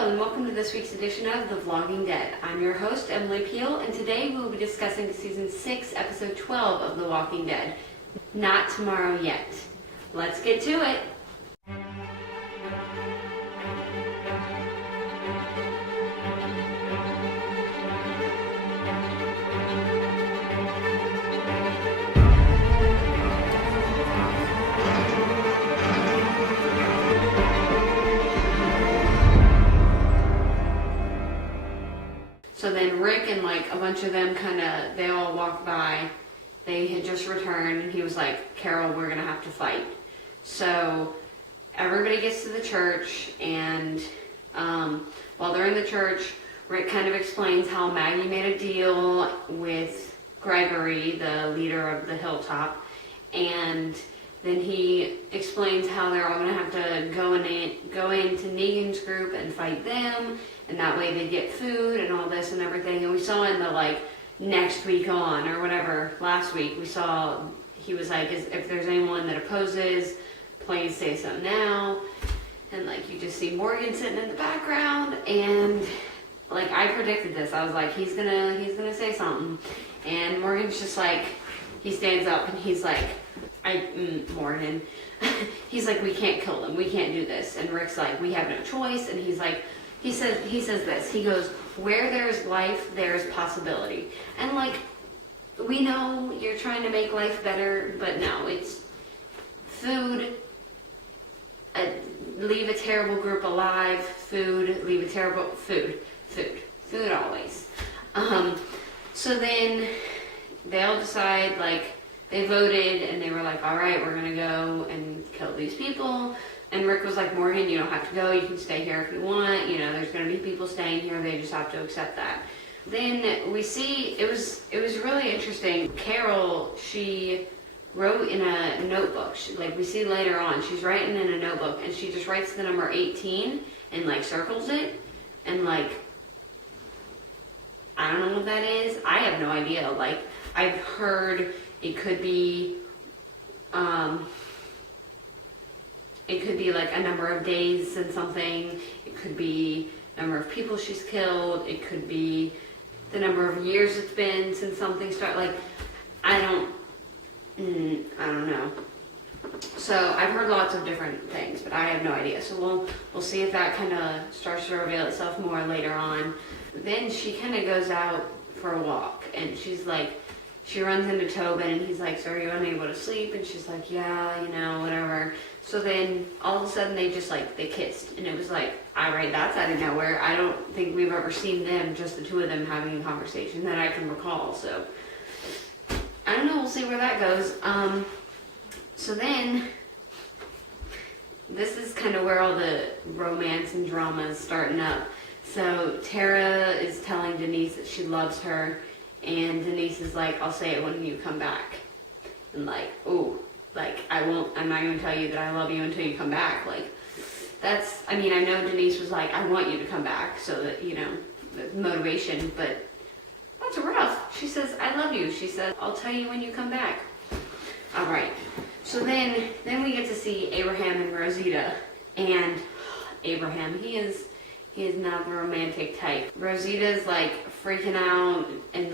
Hello and welcome to this week's edition of The Vlogging Dead. I'm your host, Emily Peel, and today we will be discussing Season 6, Episode 12 of The Walking Dead, Not Tomorrow Yet. Let's get to it! So then Rick and a bunch of them they all walked by. They had just returned and he was like, Carol, we're gonna have to fight. So everybody gets to the church and while they're in the church, Rick kind of explains how Maggie made a deal with Gregory, the leader of the Hilltop, and then he explains how they're all going to have to go into Negan's group and fight them, and that way they get food and all this and everything. And we saw in the next week on or whatever, last week, we saw he was like, if there's anyone that opposes, please say so now. And you just see Morgan sitting in the background, and I predicted this. I was like, he's gonna say something, and Morgan's just he stands up and he's like, Morgan, he's like, we can't kill them, we can't do this. And Rick's like, we have no choice. And he's like, he says this, he goes, where there's life, there's possibility. And we know you're trying to make life better, but no, it's food, leave a terrible group alive, food, leave a terrible, food always. So then they all decide, they voted and they were like, all right, we're gonna go and kill these people. And Rick was like, Morgan, you don't have to go, you can stay here if you want, there's gonna be people staying here, they just have to accept that. Then we see, it was really interesting. Carol, she wrote in a notebook, we see later on, she's writing in a notebook and she just writes the number 18 and circles it, and I don't know what that is. I have no idea. I've heard it could be a number of days and something. It could be a number of people she's killed. It could be the number of years it's been since something started. I don't know. So I've heard lots of different things, but I have no idea. So we'll see if that kind of starts to reveal itself more later on. Then she kind of goes out for a walk, and she's she runs into Tobin, and he's like, so are you unable to sleep? And she's like, yeah, whatever. So then all of a sudden they just they kissed, and it was all right, that's out of nowhere. I don't think we've ever seen them, just the two of them having a conversation that I can recall. So I don't know, we'll see where that goes. So then this is kind of where all the romance and drama is starting up. So Tara is telling Denise that she loves her, and Denise is like, I'll say it when you come back. And I'm not going to tell you that I love you until you come back. I know Denise was like, I want you to come back, so that, the motivation, but that's rough. She says, I love you. She said, I'll tell you when you come back. All right. So then we get to see Abraham and Rosita, and Abraham, he is not the romantic type. Rosita's freaking out and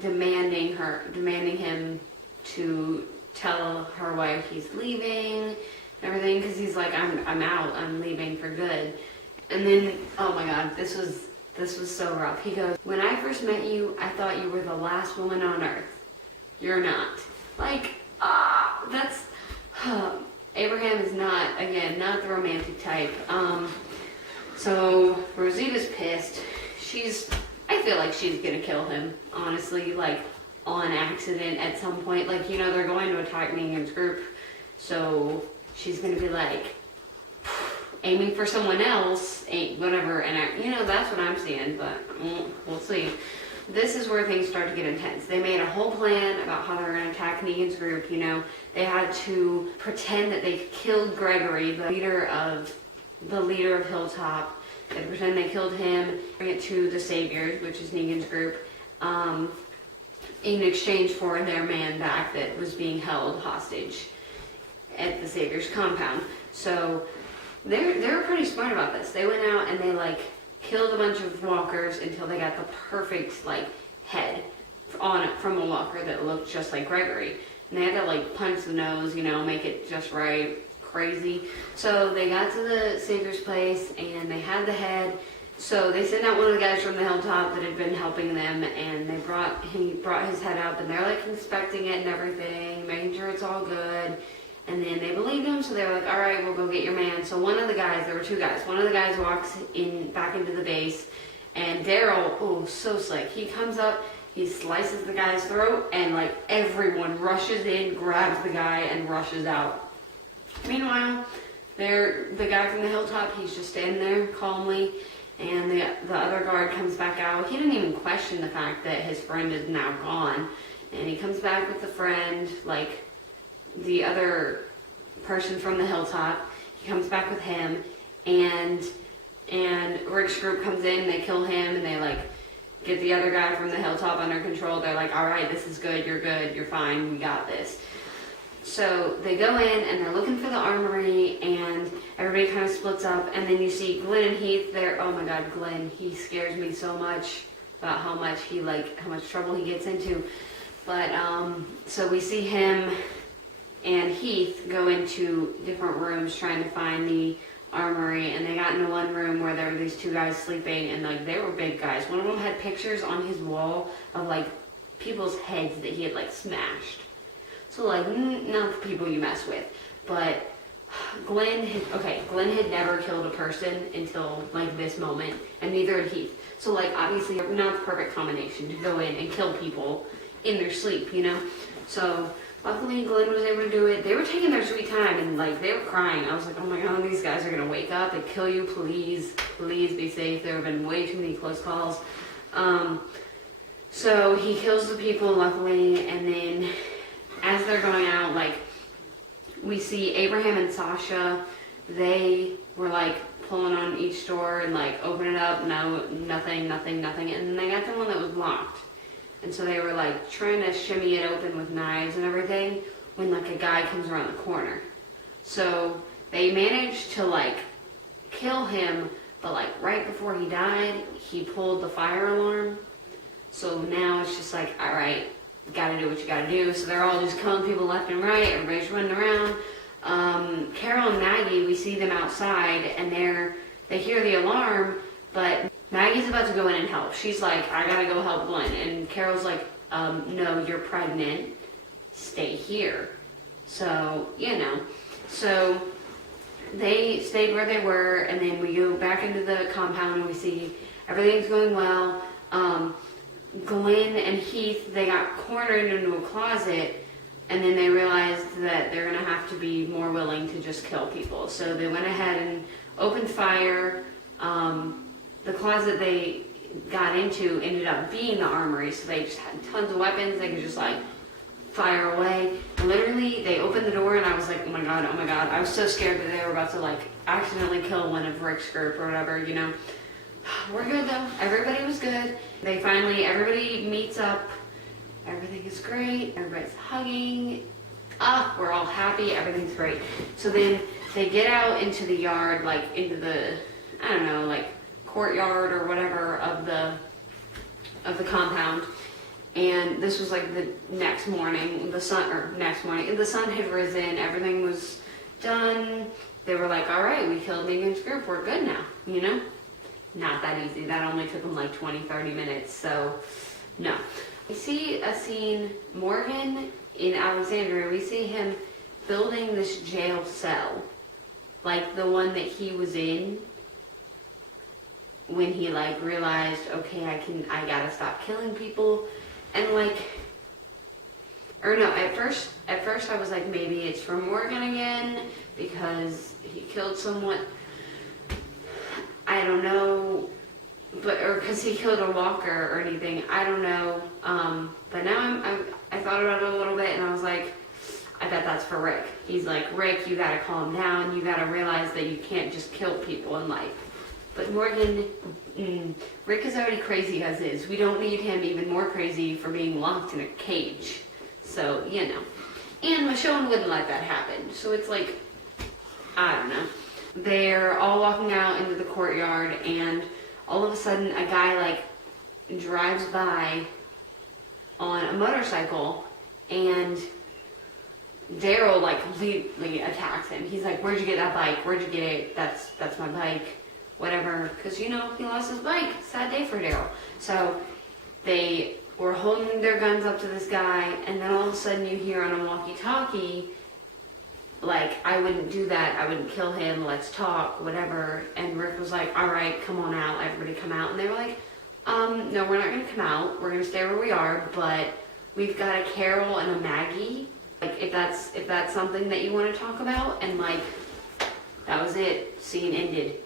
demanding him to tell her why he's leaving and everything, because he's like, I'm out, I'm leaving for good. And then, oh my God, this was so rough. He goes, when I first met you, I thought you were the last woman on earth. You're not. Abraham is not the romantic type. So Rosita's pissed. I feel like she's gonna kill him, honestly, on accident at some point. They're going to attack Negan's group, so she's gonna be aiming for someone else, whatever, and that's what I'm seeing, but we'll see. This is where things start to get intense. They made a whole plan about how they were going to attack Negan's group. They had to pretend that they killed Gregory, the leader of Hilltop. They had to pretend they killed him, bring it to the Saviors, which is Negan's group, in exchange for their man back that was being held hostage at the Saviors compound. So they were pretty smart about this. They went out and killed a bunch of walkers until they got the perfect like head on it from a walker that looked just like Gregory. And they had to like punch the nose, you know, make it just right, crazy. So they got to the Savior's place and they had the head. So they sent out one of the guys from the hilltop that had been helping them, and he brought his head up, and they're like inspecting it and everything, making sure it's all good. And then they believed him, so they were like, all right, we'll go get your man. So one of the guys, there were two guys, one of the guys walks back into the base, and Daryl, oh, so slick, he comes up, he slices the guy's throat, and like everyone rushes in, grabs the guy, and rushes out. Meanwhile, the guy from the hilltop, he's just standing there calmly, and the other guard comes back out. He didn't even question the fact that his friend is now gone, and he comes back with the friend, like the other person from the hilltop. He comes back with him, and Rick's group comes in, they kill him, and they like get the other guy from the hilltop under control. They're like, all right, this is good, you're fine, we got this. So they go in and they're looking for the armory, and everybody kind of splits up, and then you see Glenn and Heath there. Oh my God, Glenn, he scares me so much about how much trouble he gets into. But so we see him and Heath go into different rooms trying to find the armory, and they got into one room where there were these two guys sleeping, and like they were big guys. One of them had pictures on his wall of like people's heads that he had like smashed. So like, not the people you mess with, but Glenn had never killed a person until like this moment, and neither had Heath. So like, obviously not the perfect combination to go in and kill people in their sleep, you know? So luckily Glenn was able to do it. They were taking their sweet time, and like they were crying. I was like, oh my God, these guys are gonna wake up and kill you, please be safe. There have been way too many close calls. So he kills the people, luckily, and then as they're going out, like, we see Abraham and Sasha, they were like pulling on each door and like open it up, no, nothing, and then they got the one that was locked. And so they were like trying to shimmy it open with knives and everything when like a guy comes around the corner. So they managed to like kill him, but like right before he died, he pulled the fire alarm. So now it's just like, all right, you gotta do what you gotta do. So they're all just killing people left and right. Everybody's running around. Carol and Maggie, we see them outside, and they hear the alarm, but Maggie's about to go in and help. She's like, I gotta go help Glenn. And Carol's like, no, you're pregnant. Stay here. So, you know. So they stayed where they were, and then we go back into the compound and we see everything's going well. Glenn and Heath, they got cornered into a closet, and then they realized that they're going to have to be more willing to just kill people. So they went ahead and opened fire. The closet they got into ended up being the armory, so they just had tons of weapons. They could just like fire away. And literally, they opened the door, and I was like, oh my God. I was so scared that they were about to like accidentally kill one of Rick's group or whatever, you know. We're good though. Everybody was good. Everybody meets up. Everything is great. Everybody's hugging. We're all happy. Everything's great. So then they get out into the yard, like into the, I don't know, like courtyard or whatever of the compound. And this was like the next morning. The sun had risen. Everything was done. They were like, all right, we killed Megan's group. We're good now, you know? Not that easy. That only took them like 20-30 minutes, so no. We see a scene, Morgan in Alexandria, we see him building this jail cell, like the one that he was in when he like realized, okay, I gotta stop killing people. And like, or no, at first I was like, maybe it's for Morgan again because he killed someone. I don't know, or because he killed a walker or anything. I don't know. But now I thought about it a little bit, and I was like, I bet that's for Rick. He's like, Rick, you gotta calm down. You gotta realize that you can't just kill people in life. But Morgan, Rick is already crazy as is. We don't need him even more crazy for being locked in a cage. So, you know. And Michonne wouldn't let that happen. So it's like, I don't know. They're all walking out into the courtyard, and all of a sudden a guy like drives by on a motorcycle, and Daryl like completely attacks him. He's like, "Where'd you get that bike? Where'd you get it? That's my bike." Whatever, because you know he lost his bike. Sad day for Daryl. So they were holding their guns up to this guy, and then all of a sudden you hear on a walkie-talkie, like, "I wouldn't do that. I wouldn't kill him. Let's talk, whatever." And Rick was like, "All right, come on out. Everybody come out." And they were like, "No, we're not going to come out. We're going to stay where we are, but we've got a Carol and a Maggie. Like, if that's something that you want to talk about." And like, that was it. Scene ended.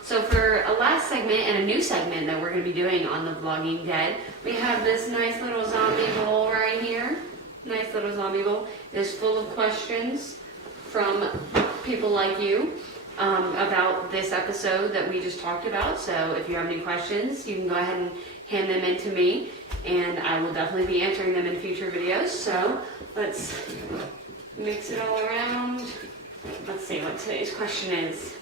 So for a last segment and a new segment that we're going to be doing on the Vlogging Dead, we have this nice little zombie bowl right here. Nice little zombie bowl. It's full of questions from people like you about this episode that we just talked about. So if you have any questions, you can go ahead and hand them in to me, and I will definitely be answering them in future videos. So let's mix it all around. Let's see what today's question is.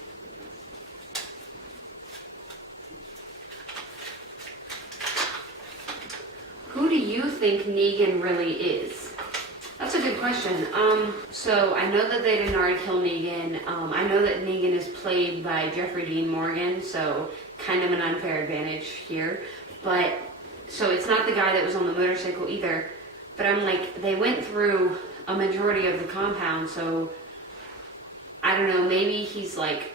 Who do you think Negan really is? That's a good question. So I know that they didn't already kill Negan. I know that Negan is played by Jeffrey Dean Morgan, so kind of an unfair advantage here. But, so it's not the guy that was on the motorcycle either. But I'm like, they went through a majority of the compound, so I don't know, maybe he's like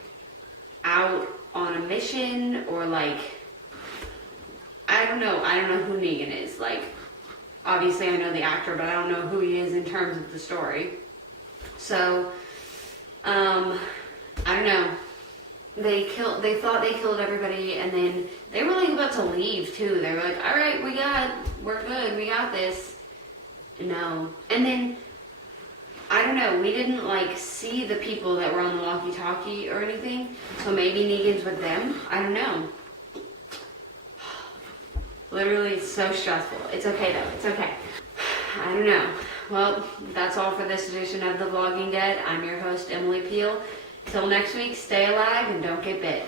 out on a mission, or like, I don't know who Negan is. Like, obviously I know the actor, but I don't know who he is in terms of the story. So, I don't know. They thought they killed everybody, and then they were like about to leave too. They were like, "All right, we're good, we got this." No. And then, I don't know, we didn't like see the people that were on the walkie-talkie or anything, so maybe Negan's with them. I don't know. Literally, it's so stressful. It's okay though, it's okay. I don't know. Well, that's all for this edition of The Vlogging Dead. I'm your host, Emily Peel. Till next week, stay alive and don't get bit.